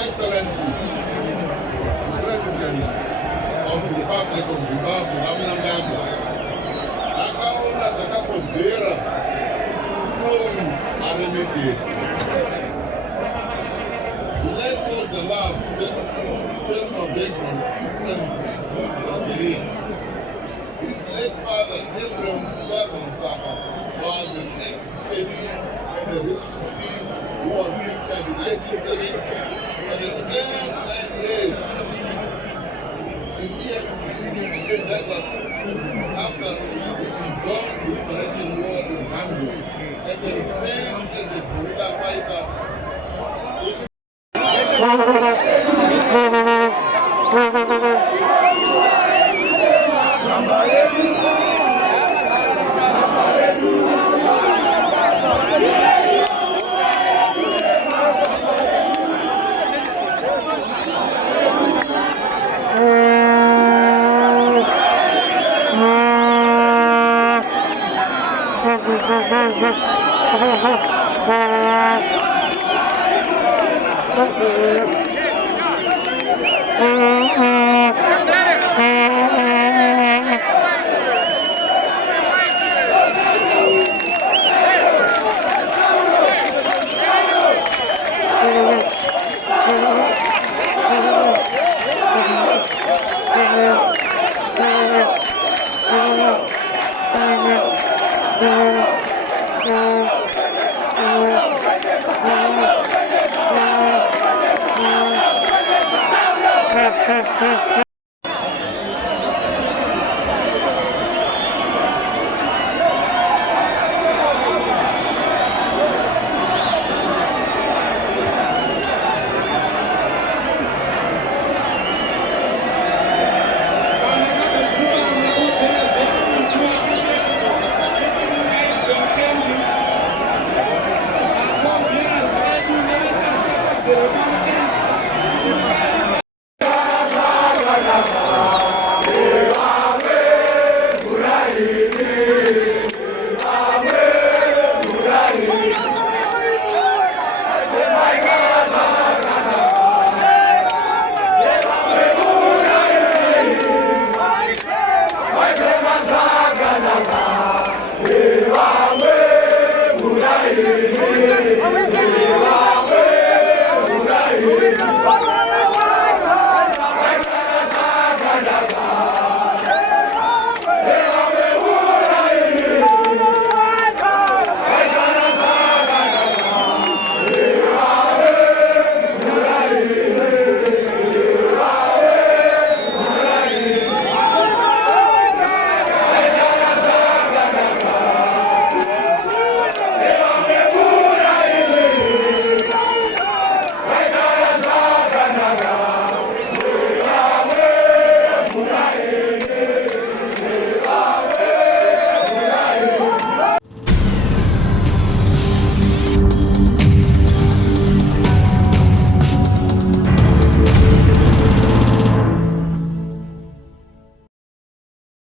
Excellency, President of the Republic of Zimbabwe, Vamunangagwa, akaona zvakakodzera kuti unoyu aremekedzwe. The late Dr. Love's personal background influences his career. His late father, Ephraim Tshaban Saka, was an ex-detainee and a rescue team who was kicked in 1970. And he spent 9 years in EFCC Douglas Smith prison, after which he joined the Liberation War in Zambia and then returned as a guerrilla fighter in